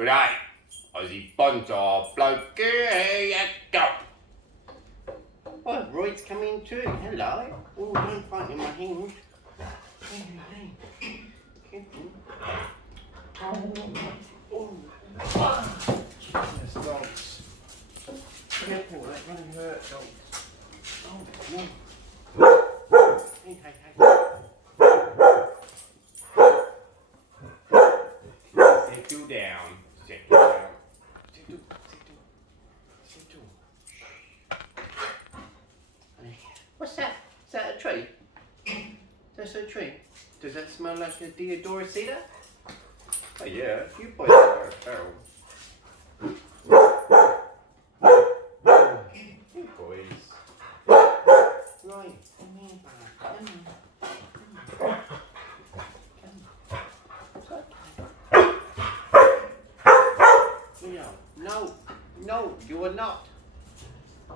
G'day, Aussie Bonsai Bloke, here you go. Oh, Roy's come in too. Hello. Oh, don't bite in my hand. Careful. Oh. Jesus, dogs. Careful, that really hurt, dogs. Oh, no. Hey, hey, hey. Settle down. Settle down. Settle. What's that? Is that a tree? That's a tree. Does that smell like a deodorant cedar? Oh yeah, you boys are a barrel. You boys. Right, come here, come on. No, you are not.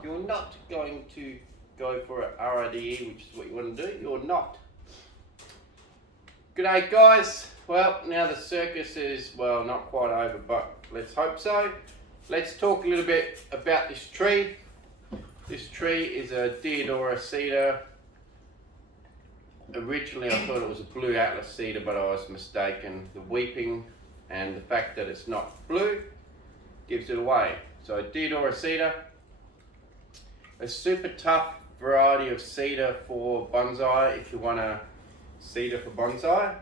You're not going to go for an RIDE, which is what you want to do. You're not. G'day guys. Well, now the circus is, well, not quite over, but let's hope so. Let's talk a little bit about this tree. This tree is a deodorant cedar. Originally I thought it was a blue atlas cedar, but I was mistaken. The weeping and the fact that it's not blue gives it away. So deodorant cedar, a super tough variety of cedar for bonsai if you want a cedar for bonsai.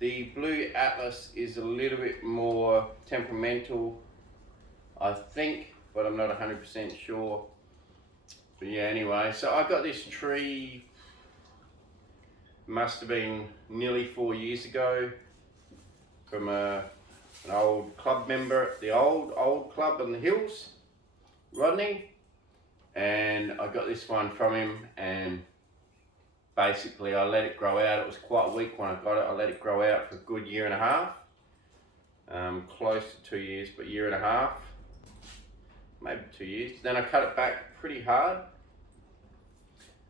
The blue atlas is a little bit more temperamental, I think, but I'm not 100% sure. But yeah, anyway, so I got this tree, must have been nearly 4 years ago, from an old club member, the old club on the hills, Rodney. And I got this one from him, and basically I let it grow out. It was quite weak when I got it. I let it grow out for a good year and a half, close to 2 years, but year and a half, maybe 2 years. Then I cut it back pretty hard,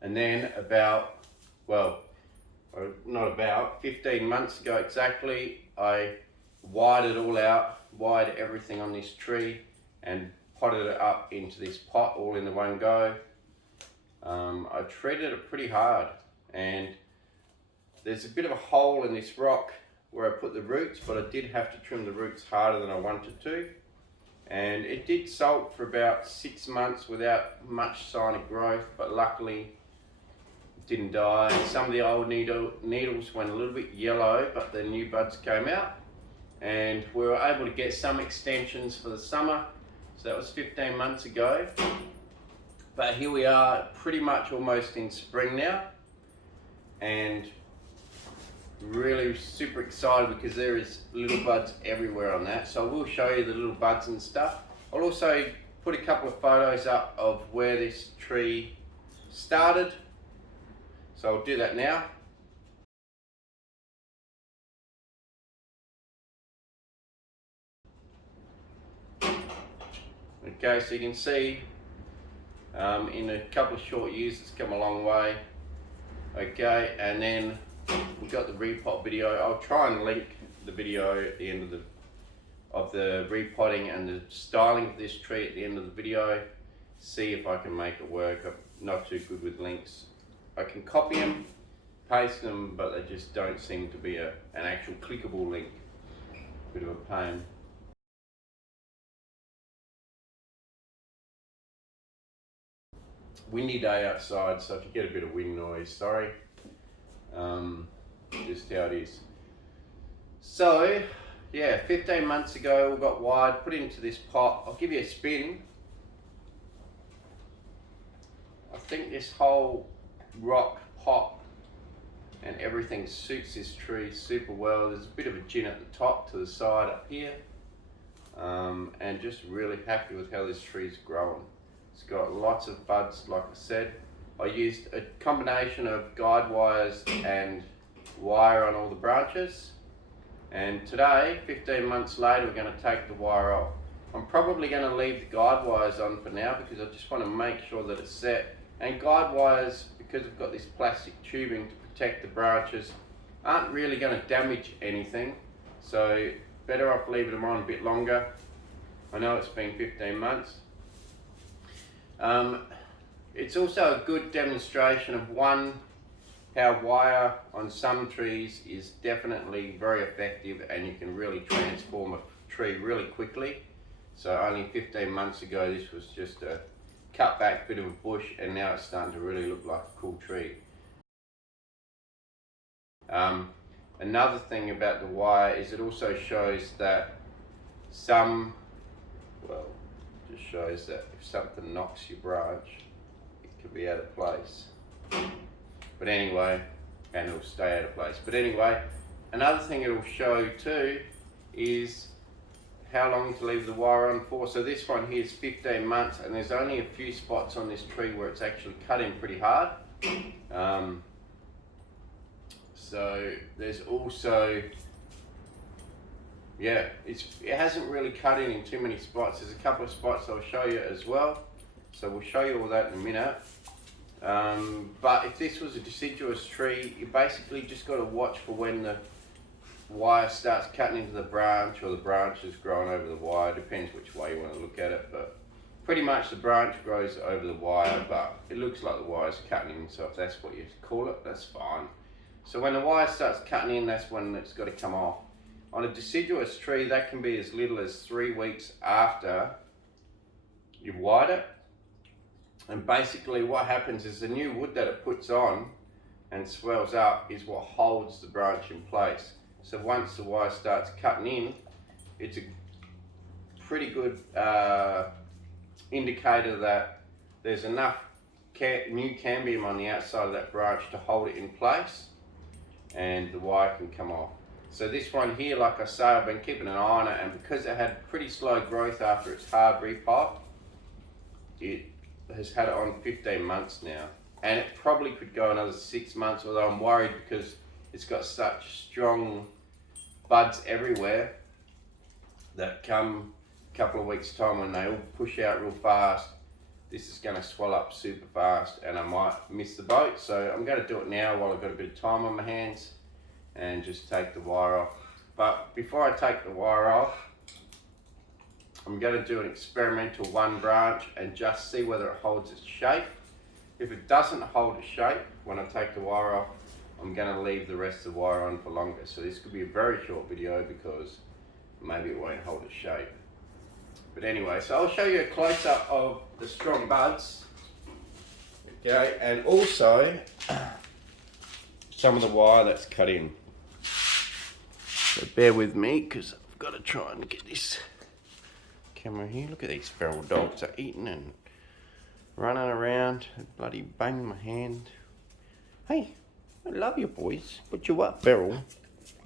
and then about, well, not about, 15 months ago exactly, I wired it all out, wired everything on this tree, and potted it up into this pot all in the one go. I treated it pretty hard, and there's a bit of a hole in this rock where I put the roots, but I did have to trim the roots harder than I wanted to. And it did salt for about 6 months without much sign of growth, but luckily it didn't die. Some of the old needles went a little bit yellow, but the new buds came out, and we were able to get some extensions for the summer. So that was 15 months ago. But here we are, pretty much almost in spring now, and really super excited because there is little buds everywhere on that. So I will show you the little buds and stuff. I'll also put a couple of photos up of where this tree started. So I'll do that now. Okay, so you can see in a couple of short years it's come a long way. Okay, and then we've got the repot video. I'll try and link the video at the end of the repotting and the styling of this tree at the end of the video. See if I can make it work. I'm not too good with links. I can copy them, paste them, but they just don't seem to be an actual clickable link. Bit of a pain. Windy day outside, so if you get a bit of wind noise, sorry. Just how it is. So, yeah, 15 months ago we got wired, put into this pot. I'll give you a spin. I think this whole rock pot and everything suits this tree super well. There's a bit of a gin at the top to the side up here, and just really happy with how this tree's growing. It's got lots of buds, like I said. I used a combination of guide wires and wire on all the branches. And today, 15 months later, we're going to take the wire off. I'm probably going to leave the guide wires on for now because I just want to make sure that it's set. And guide wires, because I've got this plastic tubing to protect the branches, aren't really going to damage anything. So better off leaving them on a bit longer. I know it's been 15 months. It's also a good demonstration of how wire on some trees is definitely very effective, and you can really transform a tree really quickly. So only 15 months ago this was just a cut back bit of a bush, and now it's starting to really look like a cool tree. Another thing about the wire is it also shows that just shows that if something knocks your branch, it can be out of place. But anyway, and it'll stay out of place. But anyway, another thing it'll show too is how long to leave the wire on for. So this one here is 15 months, and there's only a few spots on this tree where it's actually cutting pretty hard. So there's also, it hasn't really cut in too many spots. There's a couple of spots I'll show you as well. So we'll show you all that in a minute. But if this was a deciduous tree, you basically just got to watch for when the wire starts cutting into the branch, or the branch is growing over the wire. Depends which way you want to look at it, but pretty much the branch grows over the wire, but it looks like the wire's cutting in, so if that's what you call it, that's fine. So when the wire starts cutting in, that's when it's got to come off. On a deciduous tree, that can be as little as 3 weeks after you've wired it. And basically what happens is the new wood that it puts on and swells up is what holds the branch in place. So once the wire starts cutting in, it's a pretty good indicator that there's enough new cambium on the outside of that branch to hold it in place, and the wire can come off. So this one here, like I say, I've been keeping an eye on it, and because it had pretty slow growth after its hard repot, it has had it on 15 months now, and it probably could go another 6 months, although I'm worried because it's got such strong buds everywhere that come a couple of weeks time, when they all push out real fast, this is going to swell up super fast and I might miss the boat. So I'm going to do it now while I've got a bit of time on my hands, and just take the wire off. But before I take the wire off, I'm going to do an experimental one branch and just see whether it holds its shape. If it doesn't hold its shape when I take the wire off, I'm going to leave the rest of the wire on for longer. So this could be a very short video because maybe it won't hold its shape. But anyway, so I'll show you a close-up of the strong buds. Okay, and also some of the wire that's cut in. So bear with me because I've got to try and get this camera here. Look at these feral dogs are eating and running around. Bloody banging my hand. Hey, I love you boys. But you are feral.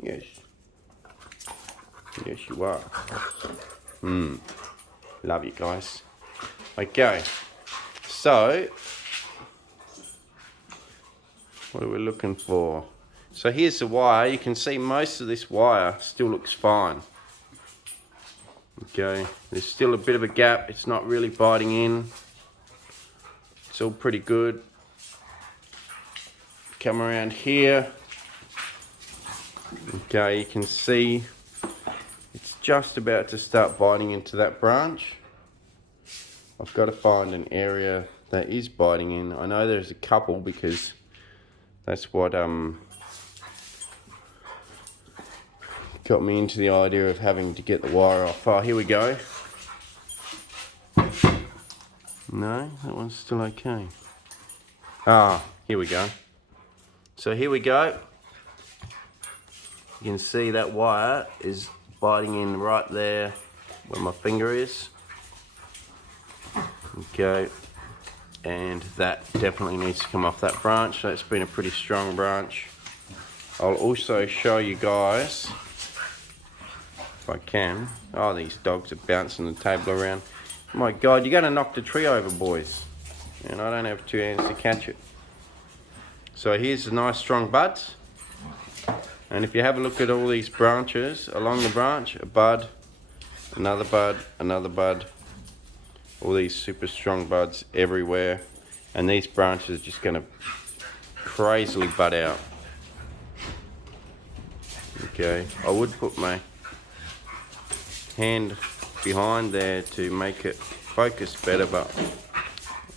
Yes. Yes, you are. Love you guys. Okay. So, what are we looking for? So here's the wire. You can see most of this wire still looks fine. Okay, there's still a bit of a gap. It's not really biting in. It's all pretty good. Come around here. Okay, you can see it's just about to start biting into that branch. I've got to find an area that is biting in. I know there's a couple because that's what got me into the idea of having to get the wire off. Oh, here we go. No, that one's still okay. Ah, here we go. So here we go. You can see that wire is biting in right there where my finger is. Okay, and that definitely needs to come off that branch. So it's been a pretty strong branch. I'll also show you guys, if I can. Oh, these dogs are bouncing the table around. My God, you're going to knock the tree over, boys. And I don't have two hands to catch it. So here's the nice strong buds. And if you have a look at all these branches along the branch, a bud, another bud, another bud, all these super strong buds everywhere, and these branches are just going to crazily bud out. Okay, I would put my hand behind there to make it focus better, but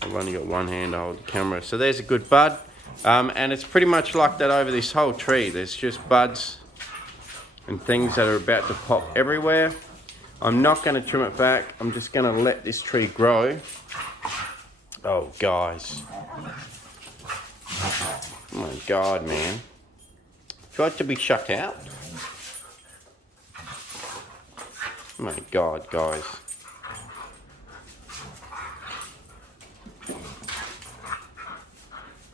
I've only got one hand to hold the camera. So there's a good bud, and it's pretty much like that over this whole tree. There's just buds and things that are about to pop everywhere. I'm not going to trim it back. I'm just going to let this tree grow. Oh, guys. Oh my God, man. Tried to be shut out. Oh my God, guys.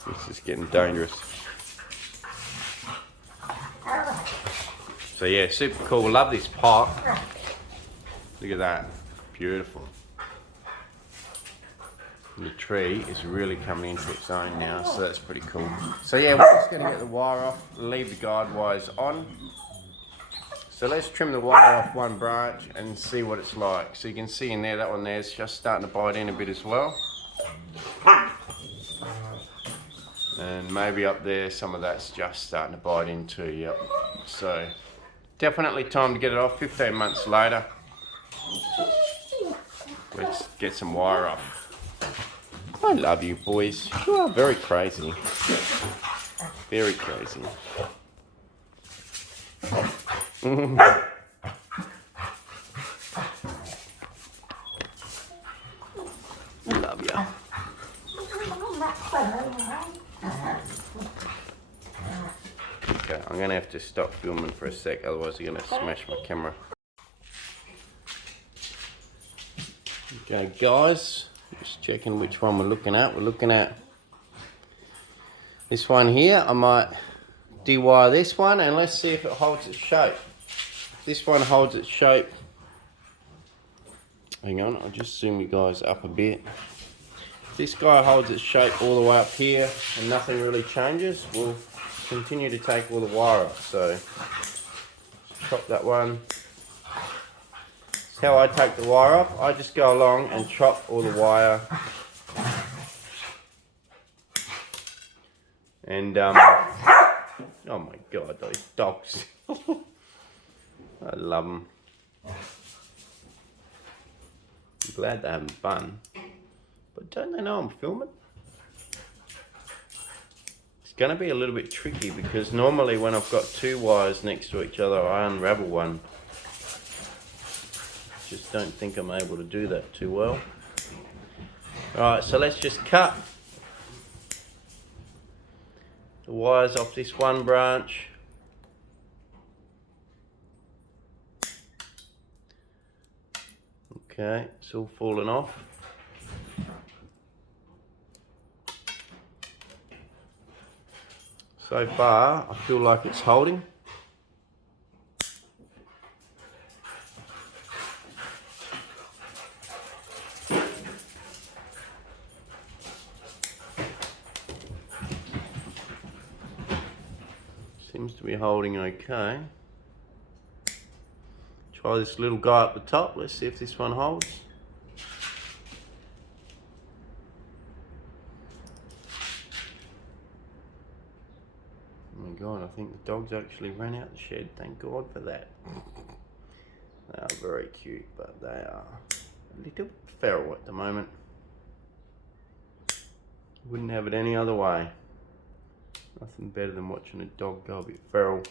This is getting dangerous. So yeah, super cool. Love this pot. Look at that. Beautiful. The tree is really coming into its own now, so that's pretty cool. So yeah, we're just going to get the wire off, leave the guide wires on. So let's trim the wire off one branch and see what it's like. So you can see in there, that one there's just starting to bite in a bit as well. And maybe up there, some of that's just starting to bite in too, yep. So definitely time to get it off. 15 months later, let's get some wire off. I love you boys. You are very crazy. Very crazy. I love you. Okay, I'm gonna have to stop filming for a sec, otherwise I'm gonna smash my camera. Okay guys, just checking which one we're looking at. We're looking at this one here. I might de-wire this one and let's see if it holds its shape. If this one holds its shape, hang on, I'll just zoom you guys up a bit. If this guy holds its shape all the way up here and nothing really changes, we'll continue to take all the wire off. So chop that one. That's how I take the wire off. I just go along and chop all the wire. And oh my God, those dogs. I love them. I'm glad they're having fun. But don't they know I'm filming? It's going to be a little bit tricky because normally when I've got two wires next to each other, I unravel one. Just don't think I'm able to do that too well. Alright, so let's just cut the wires off this one branch. Okay, it's all fallen off. So far, I feel like it's holding. Seems to be holding okay. Try this little guy up the top. Let's see if this one holds. Oh my God, I think the dogs actually ran out the shed. Thank God for that. They are very cute, but they are a little feral at the moment. Wouldn't have it any other way. Nothing better than watching a dog go a bit feral.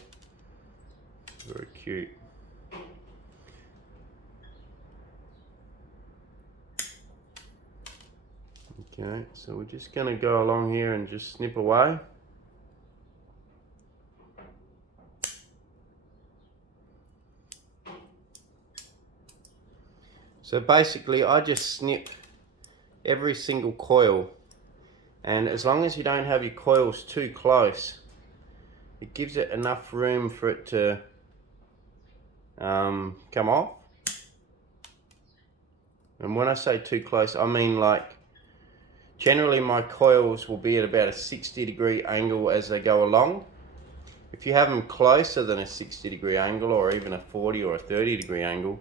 Very cute. Okay, so we're just going to go along here and just snip away. So basically I just snip every single coil, and as long as you don't have your coils too close, it gives it enough room for it to come off. And when I say too close, I mean like generally my coils will be at about a 60-degree angle as they go along. If you have them closer than a 60-degree angle, or even a 40 or a 30-degree angle,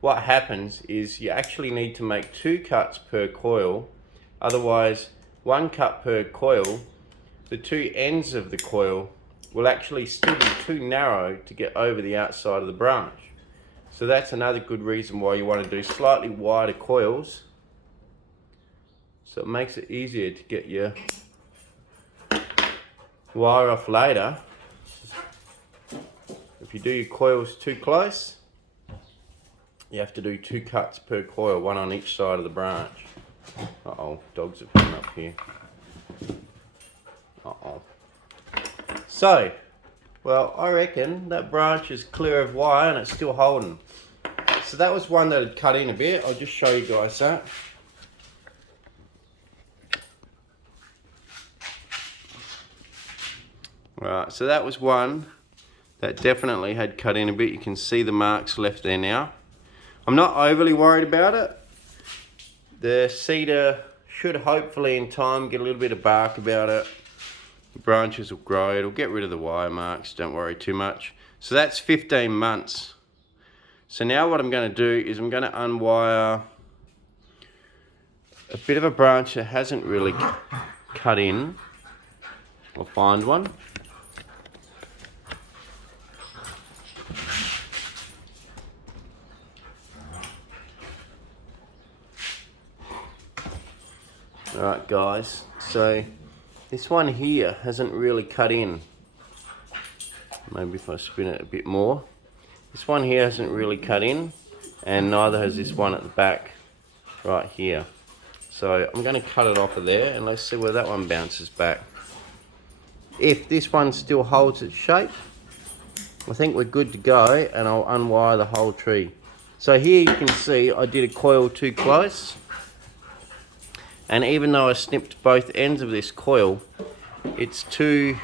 what happens is you actually need to make 2 cuts per coil. Otherwise, 1 cut per coil, the 2 ends of the coil will actually still be too narrow to get over the outside of the branch. So that's another good reason why you want to do slightly wider coils, so it makes it easier to get your wire off later. If you do your coils too close, you have to do 2 cuts per coil, 1 on each side of the branch. Uh-oh, dogs have come up here. Uh-oh. So, well, I reckon that branch is clear of wire and it's still holding. So that was one that had cut in a bit. I'll just show you guys that. Right, so that was one that definitely had cut in a bit. You can see the marks left there now. I'm not overly worried about it. The cedar should hopefully in time get a little bit of bark about it. The branches will grow, it'll get rid of the wire marks, don't worry too much. So that's 15 months. So now what I'm going to do is I'm going to unwire a bit of a branch that hasn't really cut in. I'll find one. Alright guys, so this one here hasn't really cut in. Maybe if I spin it a bit more. This one here hasn't really cut in, and neither has this one at the back right here. So I'm going to cut it off of there and let's see where that one bounces back. If this one still holds its shape, I think we're good to go, and I'll unwire the whole tree. So here you can see I did a coil too close. And even though I snipped both ends of this coil, it's too,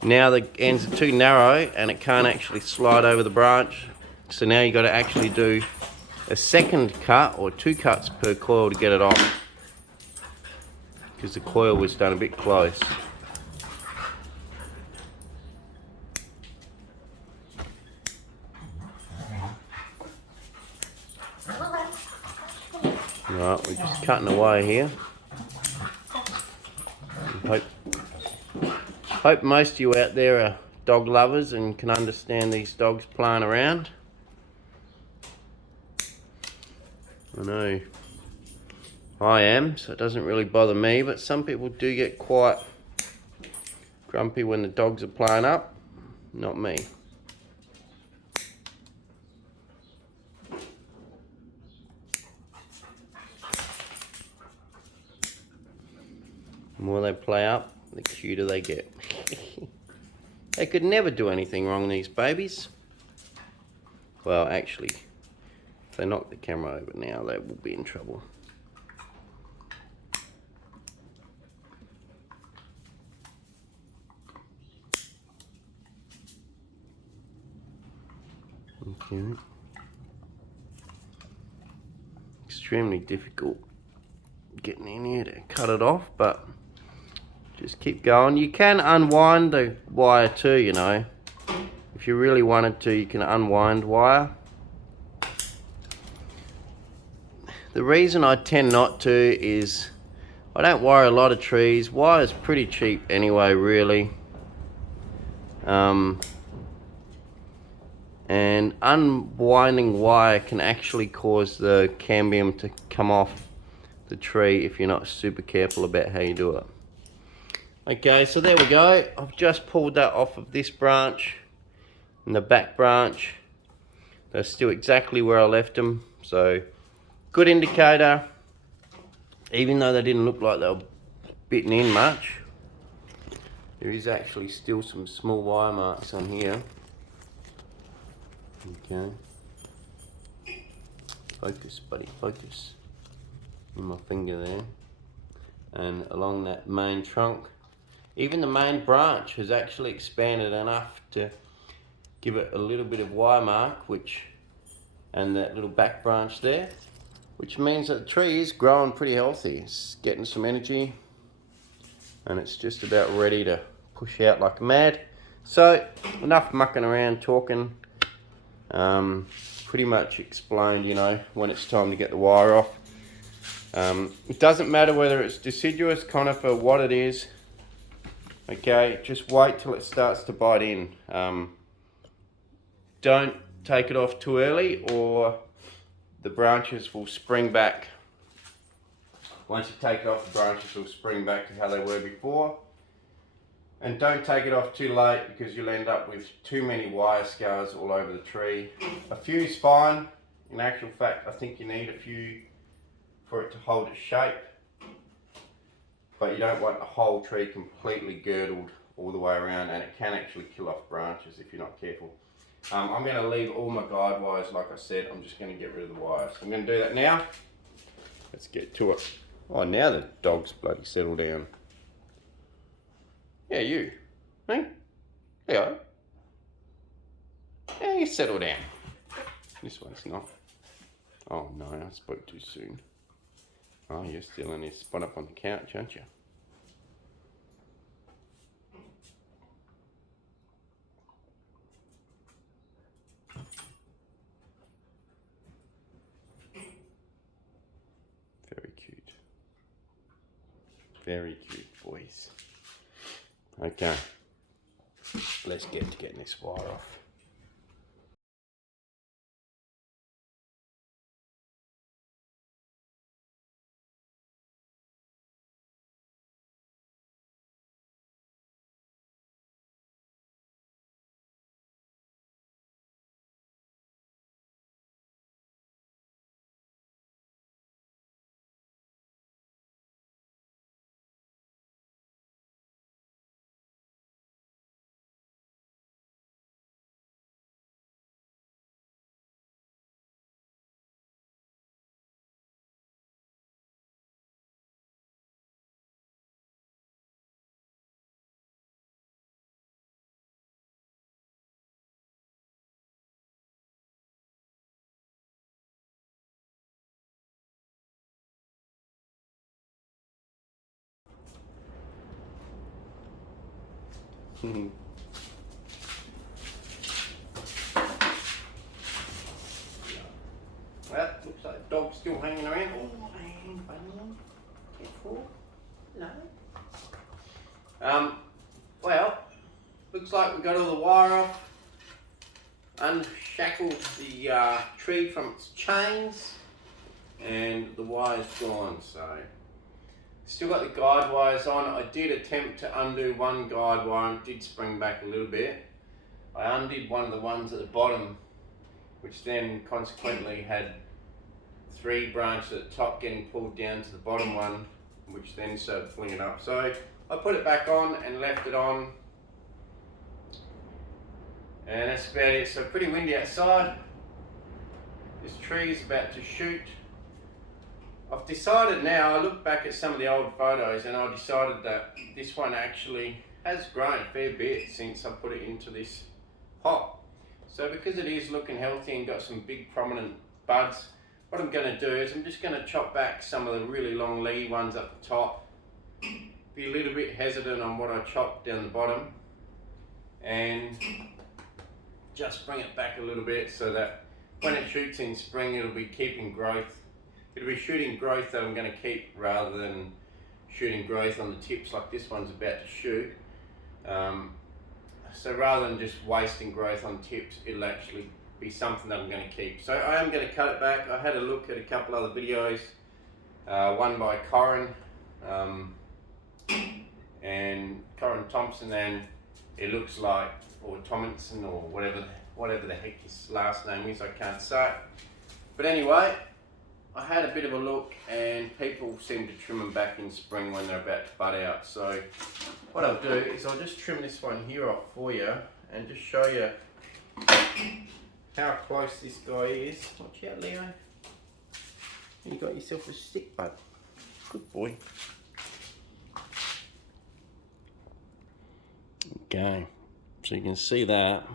now the ends are too narrow and it can't actually slide over the branch. So now you've got to actually do a second cut or 2 cuts per coil to get it off, because the coil was done a bit close. Right, we're just cutting away here. Hope most of you out there are dog lovers and can understand these dogs playing around. I know I am, so it doesn't really bother me, but some people do get quite grumpy when the dogs are playing up. Not me. The more they play up, the cuter they get. They could never do anything wrong, these babies. Well, actually, if they knock the camera over now, they will be in trouble. Okay. Extremely difficult getting in here to cut it off, but just keep going. You can unwind the wire too, you know. If you really wanted to, you can unwind wire. The reason I tend not to is I don't wire a lot of trees. Wire's pretty cheap anyway, really. And unwinding wire can actually cause the cambium to come off the tree if you're not super careful about how you do it. Okay, so there we go. I've just pulled that off of this branch and the back branch. They're still exactly where I left them, so good indicator. Even though they didn't look like they were bitten in much, there is actually still some small wire marks on here. Okay. Focus, buddy, focus. In my finger there. And along that main trunk. Even the main branch has actually expanded enough to give it a little bit of wire mark, and that little back branch there, which means that the tree is growing pretty healthy. It's getting some energy, and it's just about ready to push out like mad. So, enough mucking around talking. Pretty much explained, you know, when it's time to get the wire off. It doesn't matter whether it's deciduous, conifer, what it is. Okay, just wait till it starts to bite in. Don't take it off too early, or the branches will spring back. Once you take it off, the branches will spring back to how they were before. And don't take it off too late, because you'll end up with too many wire scars all over the tree. A few's fine. In actual fact, I think you need a few for it to hold its shape. But you don't want the whole tree completely girdled all the way around, and it can actually kill off branches if you're not careful. I'm going to leave all my guide wires like I said. I'm just going to get rid of the wires. I'm going to do that now. Let's get to it. Oh, now the dog's bloody settled down. Yeah, you. Hey? Hello. Yeah, you settle down. This one's not. Oh no, I spoke too soon. Oh, you're still in this spot up on the couch, aren't you? Very cute. Very cute, boys. Okay. Let's get to getting this wire off. Well, looks like the dog's still hanging around. Oh, and bunny, careful. No. Well, looks like we got all the wire off, unshackled the tree from its chains, and the wire's gone. So, still got the guide wires on. I did attempt to undo one guide wire and it did spring back a little bit. I undid one of the ones at the bottom, which then consequently had 3 branches at the top getting pulled down to the bottom one, which then started flinging up. So I put it back on and left it on, and that's about it. So pretty windy outside. This tree's about to shoot. I've decided now, I look back at some of the old photos and I decided that this one actually has grown a fair bit since I put it into this pot. So because it is looking healthy and got some big prominent buds, what I'm going to do is I'm just going to chop back some of the really long leggy ones up the top, be a little bit hesitant on what I chopped down the bottom, and just bring it back a little bit so that when it shoots in spring it'll be keeping growth. It'll be shooting growth that I'm going to keep rather than shooting growth on the tips like this one's about to shoot. So rather than just wasting growth on tips, it'll actually be something that I'm going to keep. So I am going to cut it back. I had a look at a couple other videos, one by Corin and Corin Thompson, and it looks like, or Tomlinson, or whatever the heck his last name is, I can't say. But anyway, I had a bit of a look and people seem to trim them back in spring when they're about to bud out. So what I'll do is I'll just trim this one here off for you and just show you how close this guy is. Watch out, Leo. You got yourself a stick, bud. Good boy. Okay, so you can see that.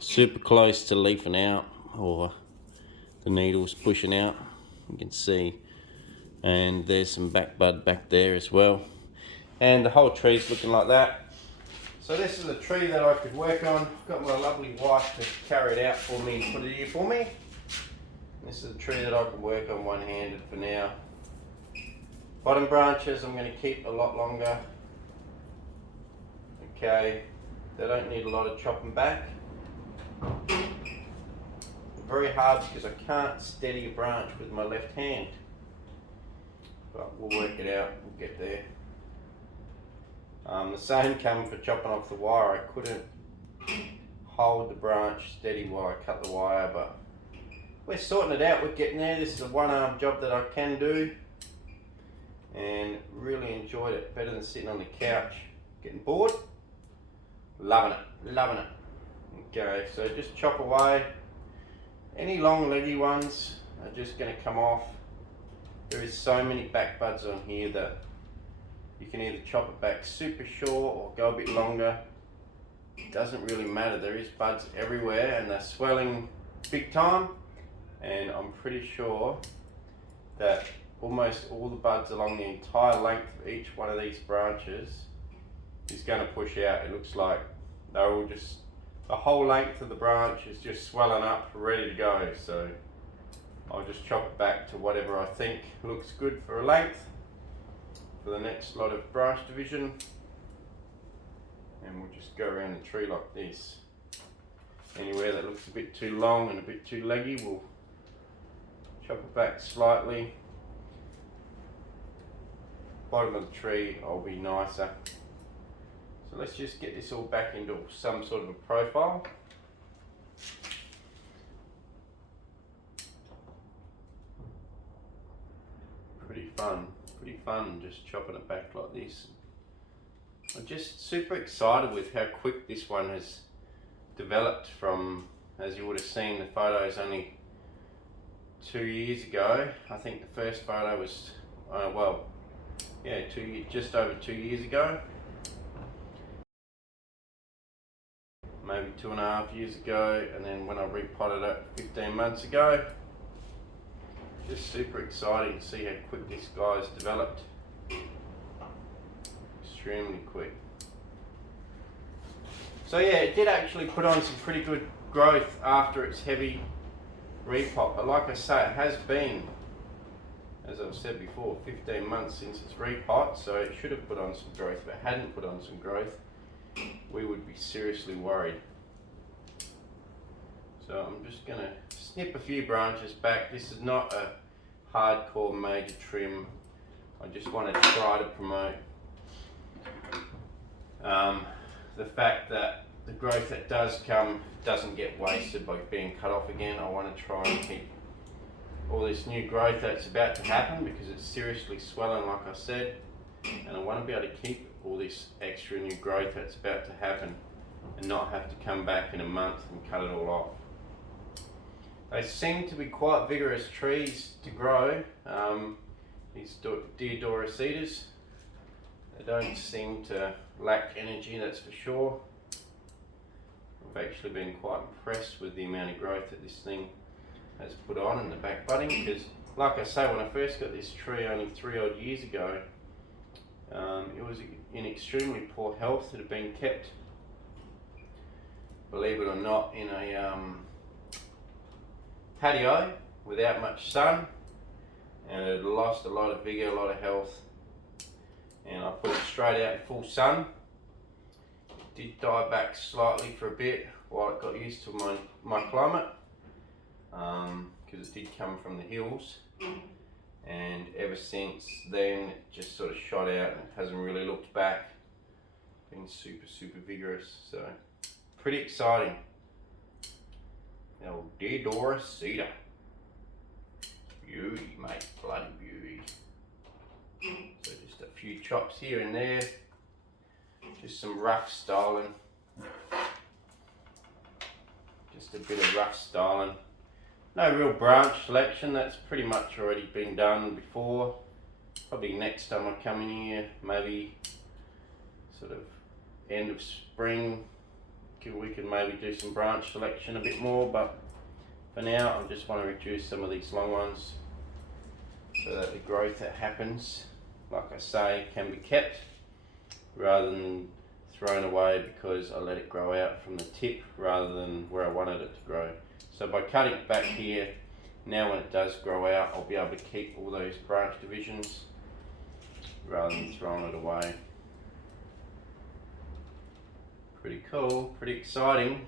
Super close to leafing out, or the needle's pushing out. You can see, and there's some back bud back there as well, and the whole tree's looking like that. So this is a tree that I could work on. I've got my lovely wife to carry it out for me and put it here for me. This is a tree that I can work on one-handed for now. Bottom branches I'm going to keep a lot longer. Okay, they don't need a lot of chopping back. very hard because I can't steady a branch with my left hand. But we'll work it out, we'll get there. The same came for chopping off the wire. I couldn't hold the branch steady while I cut the wire, but we're sorting it out, we're getting there. This is a one-arm job that I can do and really enjoyed it. Better than sitting on the couch getting bored. Loving it, loving it. Okay, so just chop away. Any long leggy ones are just going to come off. There is so many back buds on here that you can either chop it back super short or go a bit longer. It doesn't really matter. There is buds everywhere and they're swelling big time, and I'm pretty sure that almost all the buds along the entire length of each one of these branches is going to push out. It looks like they're all just, the whole length of the branch is just swelling up, ready to go. So I'll just chop it back to whatever I think looks good for a length for the next lot of branch division, and we'll just go around the tree like this. Anywhere that looks a bit too long and a bit too leggy, we'll chop it back slightly. Bottom of the tree will be nicer. So let's just get this all back into some sort of a profile. Pretty fun just chopping it back like this. I'm just super excited with how quick this one has developed from, as you would have seen, the photos only 2 years ago. I think the first photo was, just over 2 years ago. Maybe 2.5 years ago, and then when I repotted it 15 months ago. Just super exciting to see how quick this guy's developed. Extremely quick. So yeah, it did actually put on some pretty good growth after its heavy repot. But like I say, it has been, as I've said before, 15 months since its repot, so it should have put on some growth. If it hadn't put on some growth, we would be seriously worried. So I'm just going to snip a few branches back. This is not a hardcore major trim. I just want to try to promote the fact that the growth that does come doesn't get wasted by being cut off again. I want to try and keep all this new growth that's about to happen, because it's seriously swelling, like I said, and I want to be able to keep all this extra new growth that's about to happen and not have to come back in a month and cut it all off. They seem to be quite vigorous trees to grow, these deer cedars. They don't seem to lack energy, that's for sure. I've actually been quite impressed with the amount of growth that this thing has put on in the back budding, because like I say, when I first got this tree only 3 odd years ago, it was in extremely poor health. It had been kept, believe it or not, in a patio without much sun, and it had lost a lot of vigor, a lot of health, and I put it straight out in full sun. It did die back slightly for a bit while it got used to my climate, because it did come from the hills, and ever since then it just sort of shot out and hasn't really looked back. Been super vigorous, so pretty exciting. Oh, dear cedar. Beauty, mate, bloody beauty. So just a few chops here and there. Just some rough styling. Just a bit of rough styling. No real branch selection, that's pretty much already been done before. Probably next time I come in here, maybe sort of end of spring, we can maybe do some branch selection a bit more, but for now I just want to reduce some of these long ones so that the growth that happens, like I say, can be kept rather than thrown away because I let it grow out from the tip rather than where I wanted it to grow. So by cutting it back here, now when it does grow out, I'll be able to keep all those branch divisions rather than throwing it away. Pretty cool, pretty exciting.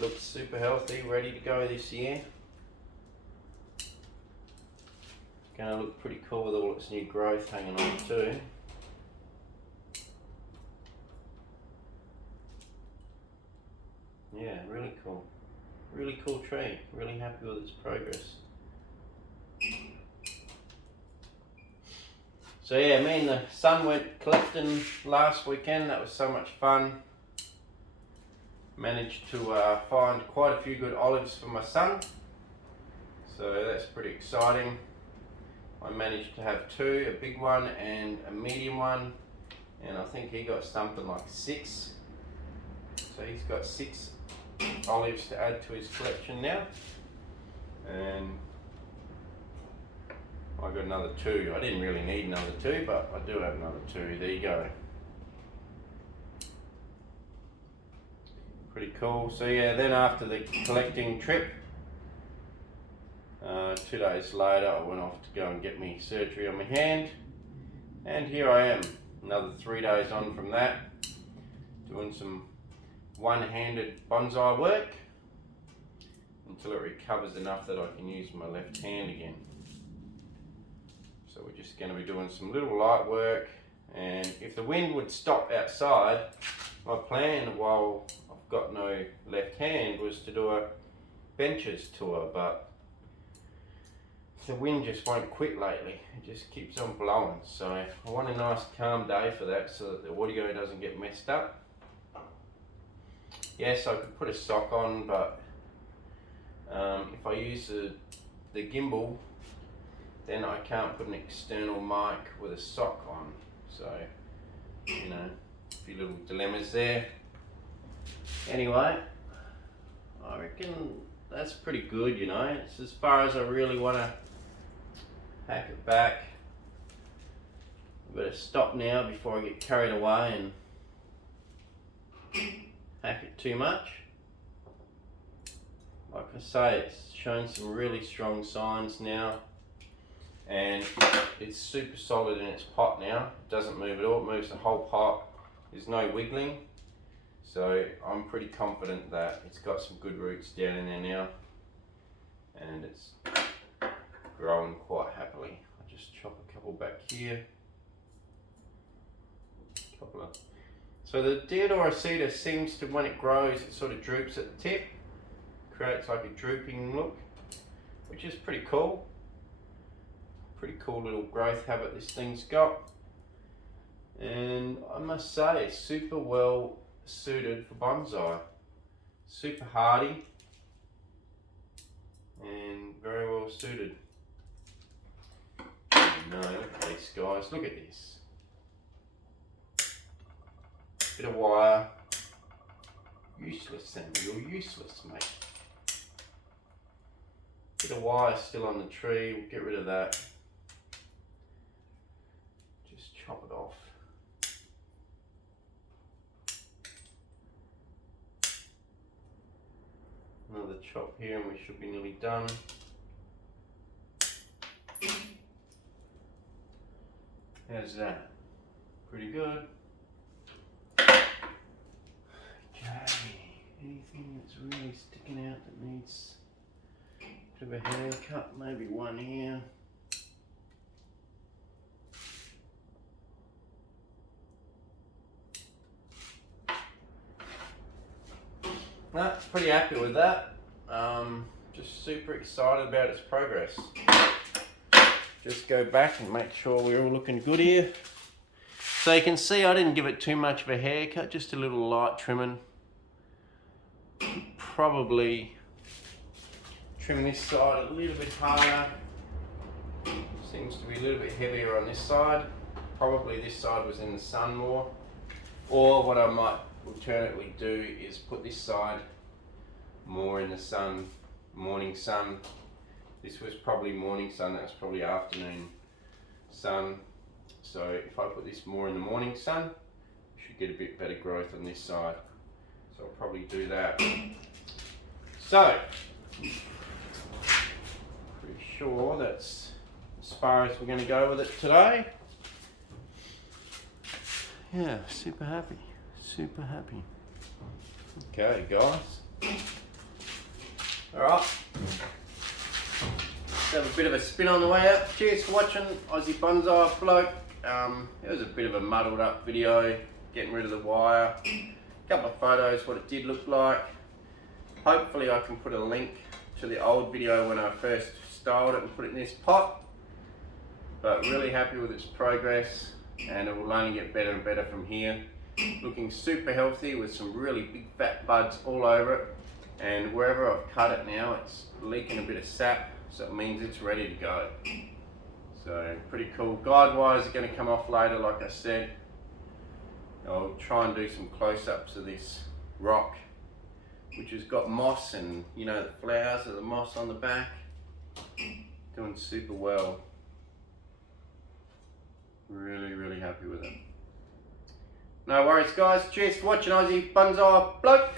looks super healthy, ready to go this year. Gonna look pretty cool with all its new growth hanging on too. Yeah, really cool. Really cool tree. Really happy with its progress. So yeah, me and the son went collecting last weekend. That was so much fun. Managed to find quite a few good olives for my son. So that's pretty exciting. I managed to have 2, a big one and a medium one. And I think he got something like 6. So he's got 6 olives to add to his collection now. And I got another 2. I didn't really need another 2, but I do have another 2. There you go. Pretty cool. So yeah, then after the collecting trip, 2 days later I went off to go and get me surgery on my hand. And here I am, another 3 days on from that, doing some one-handed bonsai work until it recovers enough that I can use my left hand again. So we're just going to be doing some little light work, and if the wind would stop outside, my plan while I've got no left hand was to do a benches tour, but the wind just won't quit lately. It just keeps on blowing, so I want a nice calm day for that so that the audio doesn't get messed up. Yes, I could put a sock on, but if I use the gimbal, then I can't put an external mic with a sock on. So, you know, a few little dilemmas there. Anyway, I reckon that's pretty good, you know. It's as far as I really want to hack it back. I've got to stop now before I get carried away and hack it too much. Like I say, it's shown some really strong signs now, and it's super solid in its pot now. It doesn't move at all, it moves the whole pot. There's no wiggling, so I'm pretty confident that it's got some good roots down in there now, and it's growing quite happily. I just chop a couple back here. So the Deodora cedar seems to, when it grows, it sort of droops at the tip, creates like a drooping look, which is pretty cool. Pretty cool little growth habit this thing's got, and I must say it's super well suited for bonsai. Super hardy and very well suited. No, look at these guys, look at this. Bit of wire. Useless, Sammy, you're useless, mate. Bit of wire still on the tree, we'll get rid of that. Just chop it off. Another chop here and we should be nearly done. How's that? Pretty good. Anything that's really sticking out that needs a bit of a haircut, maybe one here. No, pretty happy with that. Just super excited about its progress. Just go back and make sure we're all looking good here. So you can see I didn't give it too much of a haircut, just a little light trimming. Probably trim this side a little bit harder. Seems to be a little bit heavier on this side. Probably this side was in the sun more. Or what I might alternately do is put this side more in the sun, morning sun. This was probably morning sun, that was probably afternoon sun. So if I put this more in the morning sun, you should get a bit better growth on this side. So I'll probably do that. So, pretty sure that's as far as we're going to go with it today. Yeah, super happy, super happy. Okay guys, Alright. Have a bit of a spin on the way out. Cheers for watching Aussie Bonsai Bloke. It was a bit of a muddled up video, getting rid of the wire. A couple of photos, what it did look like. Hopefully I can put a link to the old video when I first styled it and put it in this pot. But really happy with its progress, and it will only get better and better from here. Looking super healthy with some really big fat buds all over it. And wherever I've cut it now, it's leaking a bit of sap, so it means it's ready to go. So pretty cool. Guide wires are going to come off later, like I said. I'll try and do some close-ups of this rock, which has got moss, and you know, the flowers of the moss on the back. Doing super well. Really happy with it. No worries guys, cheers for watching Aussie Bonsai Bloke.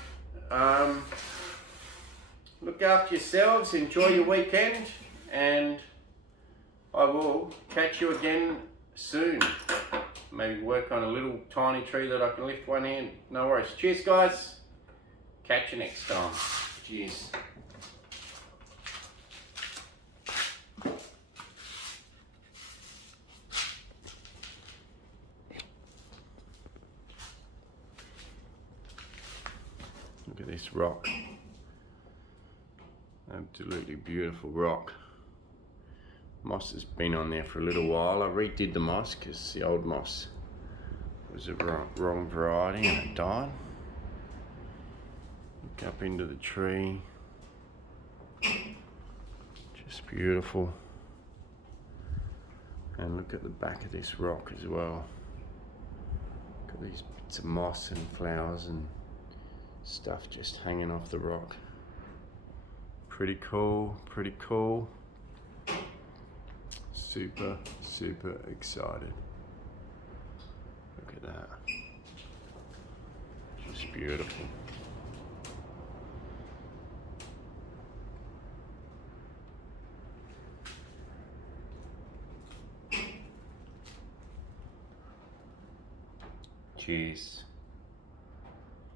Look after yourselves, enjoy your weekend, and I will catch you again soon. Maybe work on a little tiny tree that I can lift one hand. No worries. Cheers guys. Catch you next time. Cheers. Look at this rock. Absolutely beautiful rock. Moss has been on there for a little while. I redid the moss because the old moss was a wrong variety and it died. Look up into the tree. Just beautiful. And look at the back of this rock as well. Look at these bits of moss and flowers and stuff just hanging off the rock. Pretty cool, pretty cool. Super excited. Look at that. Just beautiful. Cheers.